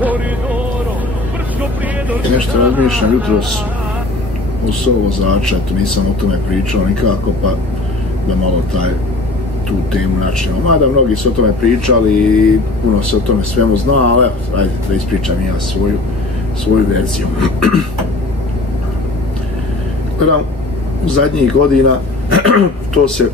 Dobro jutro. Nešto razmišljam jutros u SO vozača, eto nisam o tome pričao nikako, pa da malo tu temu načnemo. Mada mnogi su o tome pričali i puno se o tome svemu zna, ali evo, ajde da ispričam ja svoju verziju. Gledam, zadnjih godina to se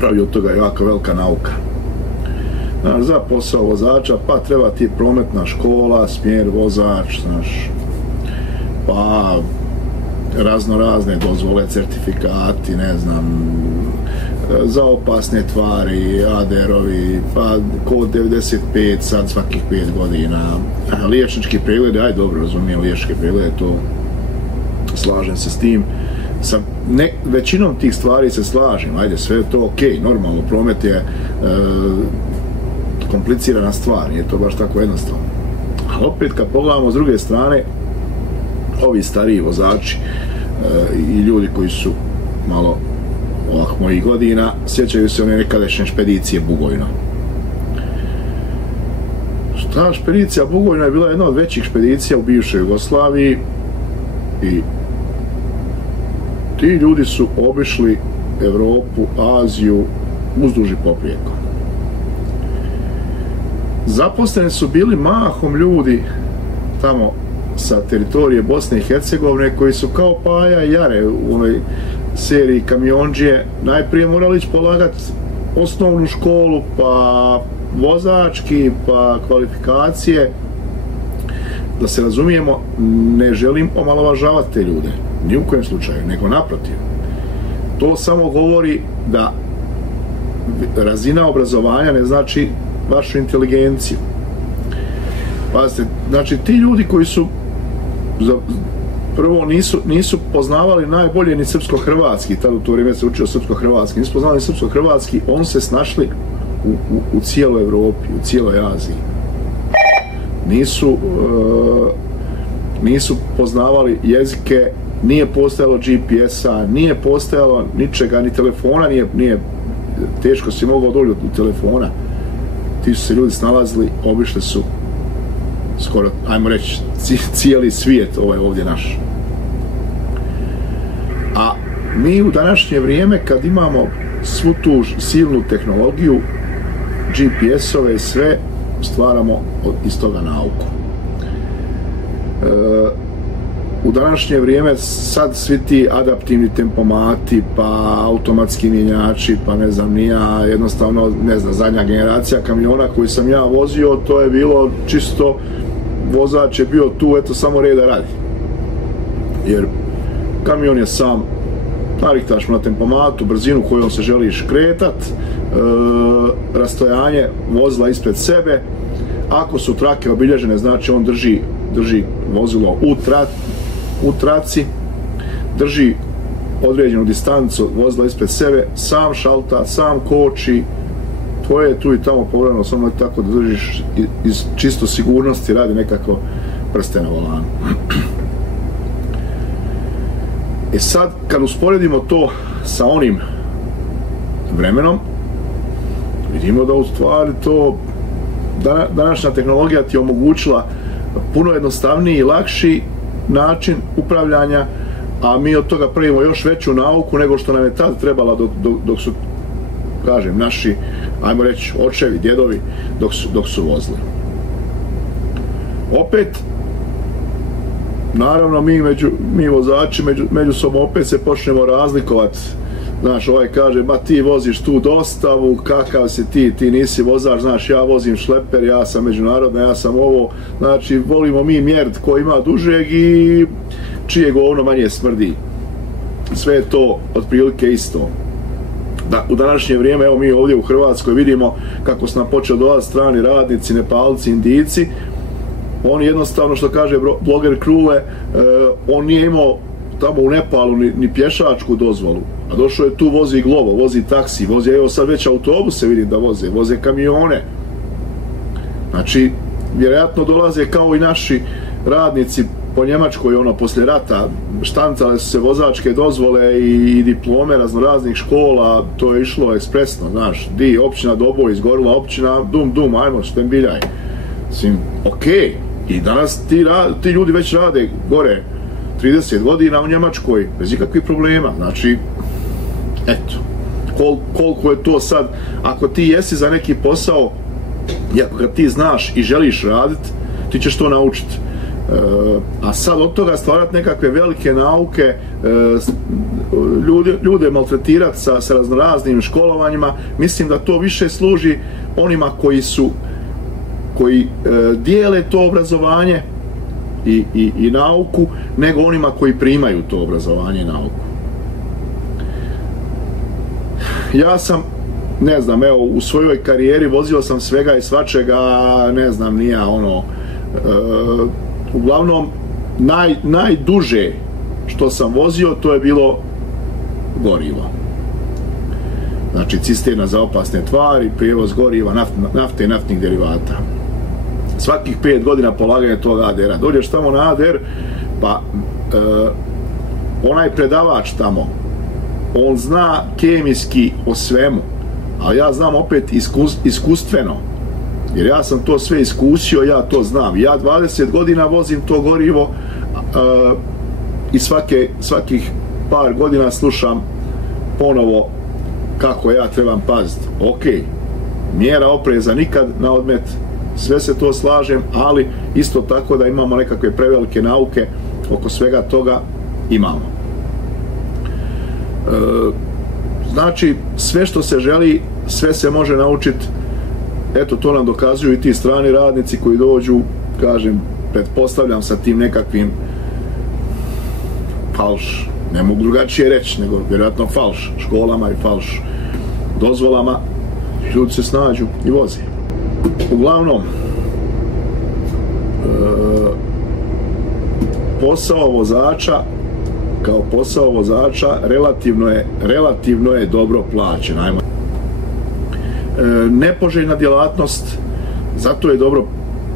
pravi od toga jako velika nauka. Za posao vozača, pa treba ti prometna škola, smjer vozač, znaš, pa razne dozvole, certifikati, ne znam, za opasne tvari, ADR-ovi, pa kod 95 sad svakih 5 godina, liječnički pregled, aj dobro razumijem liječničke preglede, to slažem se s tim. Sa većinom tih stvari se slažem, ajde, sve je to ok, normalno, promet je komplicirana stvar, nije to baš tako jednostavno. Ali opet kad pogledamo s druge strane, ovi stariji vozači i ljudi koji su malo ovako mojih godina, sjećaju se one nekadašnje špedicije Bugojno. Ta špedicija Bugojno je bila jedna od većih špedicija u bivšoj Jugoslaviji i ti ljudi su obišli Evropu, Aziju uzduž i poprijeko. Zaposleni su bili mahom ljudi tamo sa teritorije Bosne i Hercegovine koji su kao Paja i Jare u onoj seriji Kamiondžije najprije morali ići polagati osnovnu školu, pa vozački, pa kvalifikacije. Da se razumijemo, ne želim omalovažavati te ljude, ni u kojem slučaju, nego naprotiv. To samo govori da razina obrazovanja ne znači vašu inteligenciju. Pazite, znači ti ljudi koji su prvo nisu poznavali najbolje ni srpsko-hrvatski, tada u to vrijeme se učio srpsko-hrvatski, nisu poznavali srpsko-hrvatski, on se snašli u cijeloj Evropi, u cijeloj Aziji. Nisu poznavali jezike, nije postojalo GPS-a, nije postojalo ničega, ni telefona, nije teško si mogao doći do telefona. Ti su se ljudi snalazili, obišli su skoro, ajmo reći, cijeli svijet ovaj ovdje naš. A mi u današnje vrijeme, kad imamo svu tu silnu tehnologiju, GPS-ove i sve, stvaramo iz toga nauku. U današnje vrijeme sad svi ti adaptivni tempomati, pa automatski mjenjači, pa ne znam ni ja, jednostavno, ne znam, zadnja generacija kamiona koji sam ja vozio, to je bilo čisto, vozač je bio tu, eto, samo reda radi. Jer kamion je sam, narihtaš na tempomatu, brzinu kojom se želiš kretat, rastojanje vozila ispred sebe, ako su trake obilježene, znači on drži vozilo u traci, drži određenu distancu vozila ispred sebe, sam šalta, sam koči, tvoje je tu i tamo povremeno, samo tako da držiš iz čisto sigurnosti, radi nekako prste na volanu. E sad, kad usporedimo to sa onim vremenom, vidimo da u stvari to današnja tehnologija ti je omogućila puno jednostavniji i lakši način upravljanja, a mi od toga pravimo još veću nauku nego što nam je tad trebala dok su, kažem, naši, ajmo reći, očevi, djedovi, dok su vozili. Opet, naravno, mi vozači međusobno opet se počnemo razlikovati. Znaš, ovaj kaže, ba ti voziš tu dostavu, kakav si ti nisi vozač, znaš, ja vozim šleper, ja sam međunarodna, ja sam ovo, znači, volimo mi mjerit ko ima dužeg i čije govno manje smrdi. Sve je to otprilike isto. U današnje vrijeme, evo mi ovdje u Hrvatskoj vidimo kako su nam počeli dolaziti strani radnici, Nepalci, Indijci. On jednostavno, što kaže bloger Krule, on nije imao tamo u Nepalu ni pješačku dozvolu, a došao je tu, vozi Glovo, vozi taksi, vozi, evo sad već autobuse vidim da voze kamione. Znači, vjerojatno dolaze kao i naši radnici po Njemačkoj, ono, poslije rata, štancale su se vozačke dozvole i diplome raznoraznih škola, to je išlo ekspresno, znaš, di općina Doboj, izgorila općina, dum, ajmo, štembiljaj. Mislim, okej, i danas ti ljudi već rade gore 30 godina u Njemačkoj, bez ikakvih problema, znači, eto, koliko je to sad, ako ti jesi za neki posao, i ako ga ti znaš i želiš raditi, ti ćeš to naučiti. A sad od toga stvarati nekakve velike nauke, ljude maltretirati sa raznoraznim školovanjima, mislim da to više služi onima koji dijele to obrazovanje i nauku, nego onima koji primaju to obrazovanje i nauku. Ja sam, ne znam, evo, u svojoj karijeri vozio sam svega i svačega, ne znam, nija ono, uglavnom najduže što sam vozio to je bilo gorivo. Znači cisterna za opasne tvari, prijevoz goriva, nafte i naftnih derivata. Svakih 5 godina polaganje tog ADR-a. Dođeš tamo na ADR, pa onaj predavač tamo, on zna kemijski o svemu, ali ja znam opet iskustveno, jer ja sam to sve iskusio, ja to znam. Ja 20 godina vozim to gorivo i svakih par godina slušam ponovo kako ja trebam paziti. Ok, mjera opreza nikad na odmet, sve se to slažem, ali isto tako da imamo nekakve prevelike nauke oko svega toga imamo. Znači, sve što se želi, sve se može naučiti. Eto, to nam dokazuju i ti strani radnici koji dođu, kažem, pretpostavljam sa tim nekakvim falš, ne mogu drugačije reći, nego vjerojatno falš školama i falš dozvolama, ljudi se snađu i voze. Uglavnom, posao vozača, kao posao vozača, relativno je dobro plaćen. Nepoželjna djelatnost, zato je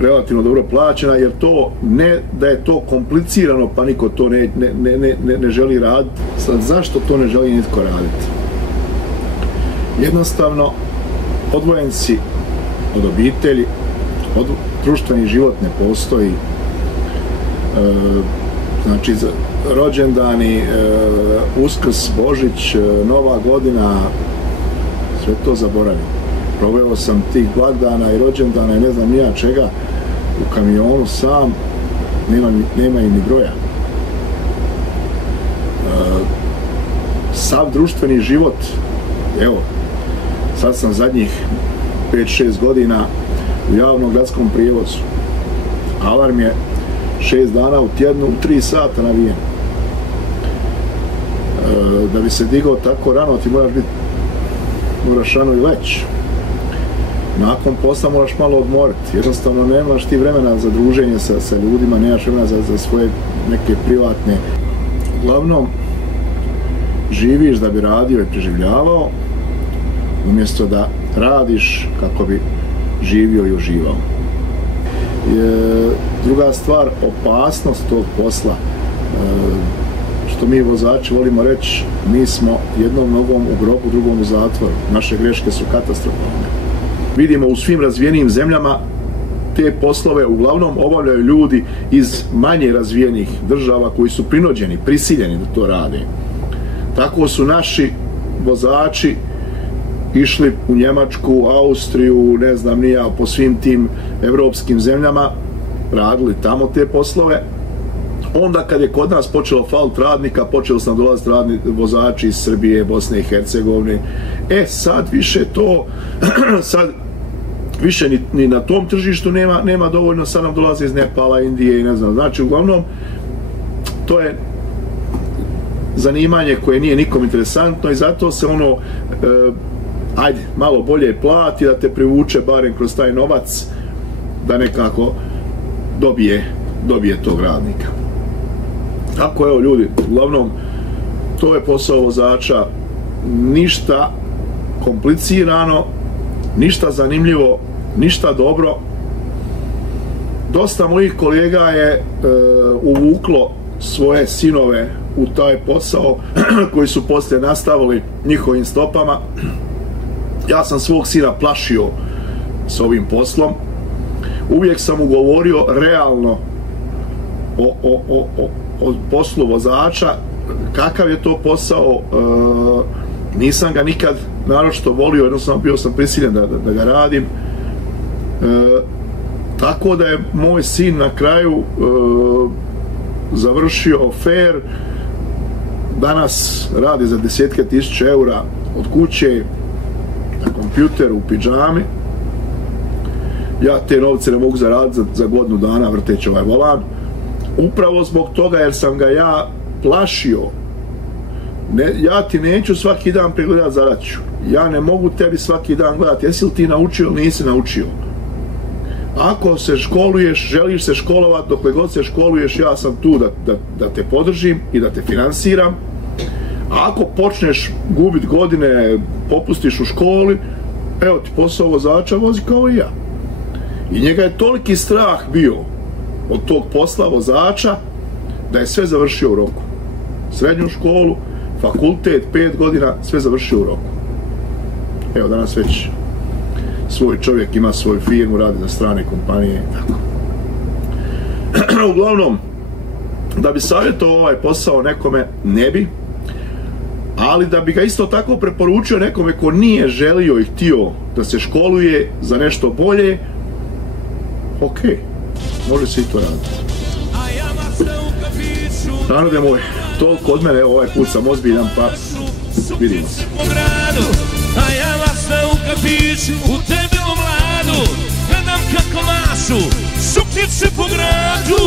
relativno dobro plaćena, jer to ne da je to komplicirano, pa niko to ne želi raditi. Sad, zašto to ne želi nitko raditi? Jednostavno, odvojen si od obitelji, društveni život ne postoji, znači rođendani, Uskrs, Božić, Nova godina, sve to zaboravim. Proveo sam tih blagdana i rođendana i ne znam nija čega u kamionu sam, nema im ni broja. Sav društveni život, evo, sad sam zadnjih 5-6 godina u javnom gradskom prijevozu. Alarm je 6 dana u tjednu, 3 sata navijen. Da bi se digao tako rano, ti moraš rano i leći. Nakon posla moraš malo odmoriti. Jednostavno nemaš ti vremena za druženje sa ljudima, nemaš vremena za svoje neke privatne. Uglavnom, živiš da bi radio i preživljavao, umjesto da radiš kako bi živio i uživao. Druga stvar, opasnost tog posla, što mi vozači volimo reći, mi smo jednom nogom u grobu, drugom u zatvoru. Naše greške su katastrofalne. Vidimo u svim razvijenijim zemljama te poslove uglavnom obavljaju ljudi iz manje razvijenih država koji su prinuđeni, prisiljeni da to rade. Tako su naši vozači išli u Njemačku, Austriju, ne znam ni ja, po svim tim evropskim zemljama, radili tamo te poslove. Onda kad je kod nas počelo falit radnika, počeli su nam dolaziti vozači iz Srbije, Bosne i Hercegovine. Sad više to, sad više ni na tom tržištu nema dovoljno, sad nam dolaze iz Nepala, Indije i ne znam. Znači, uglavnom, to je zanimanje koje nije nikom interesantno i zato se ono, ajde, malo bolje plati, da te privuče barem kroz taj novac, da nekako dobije tog radnika. Tako, evo ljudi, uglavnom, to je posao vozača, ništa komplicirano, ništa zanimljivo, ništa dobro, Dosta mojih kolega je uvuklo svoje sinove u taj posao koji su poslije nastavili njihovim stopama. Ja sam svog sina plašio s ovim poslom. Uvijek sam mu govorio realno o poslu vozača, kakav je to posao. Nisam ga nikad naročito volio, jednostavno bio sam prisiljen da ga radim. Tako da je moj sin na kraju završio fair. Danas radi za desetke tisuća eura od kuće, na kompjuteru, u pidžami. Ja te novce ne mogu zaraditi za godinu dana vrteći ovaj volan. Upravo zbog toga jer sam ga ja plašio. Ja ti neću svaki dan pregledati zadaću. Ja ne mogu tebi svaki dan gledati jesi li ti naučio ili nisi naučio. Ako se školuješ, želiš se školovati, dokle god se školuješ, ja sam tu da te podržim i da te finansiram. A ako počneš gubiti godine, popustiš u školi, evo ti posao vozača, vozi kao i ja. I njega je toliki strah bio od tog posla vozača da je sve završio u roku. Srednju školu, fakultet, 5 godina, sve završio u roku. Evo danas već svoj čovjek ima svoju firmu, radi za strane kompanije, tako. Uglavnom, da bi savjetovao ovaj posao nekome, ne bi, ali da bi ga isto tako preporučio nekome ko nije želio i htio da se školuje za nešto bolje, ok, može se i to raditi. Narode moj, toliko od mene, evo ovaj put sam ozbiljan, pa vidimo se. A ja vas sve u kafiću, u debelom mladu, gledam kako mašu, šupljice po gradu.